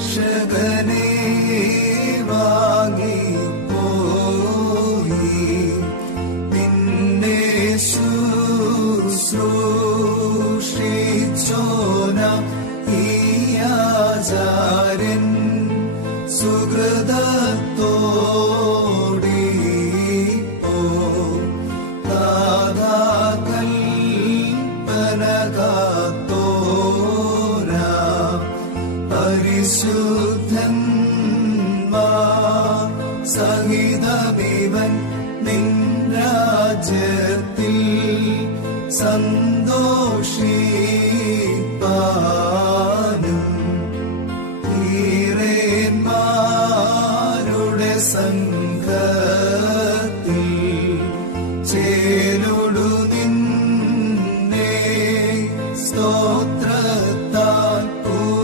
രക്ഷകനെ വാങ്ങി പോയി നിന്നെ ശുശ്രൂഷിച്ചോന ഈ ആചാര്യൻ സുഹൃതത്തോടി പരിശുദ്ധന്മാർ സഹിതമിവൻ നിൻ രാജ്യത്തിൽ സന്തോഷിപ്പാനും ഈറേന്മാരുടെ സംഘത്തിൽ ചേലൊടു നിന്നെ സ്തോത്രത്താൽ പൂജിപ്പാനും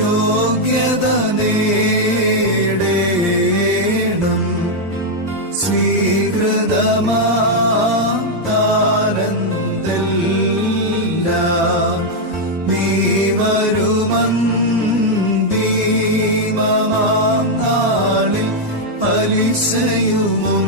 യോഗ്യത നേടേണം. സ്വീകൃതമാം താരന്തെല്ലാം നീ വരുമന്തിമമാം നാളിൽ പലിശയുമും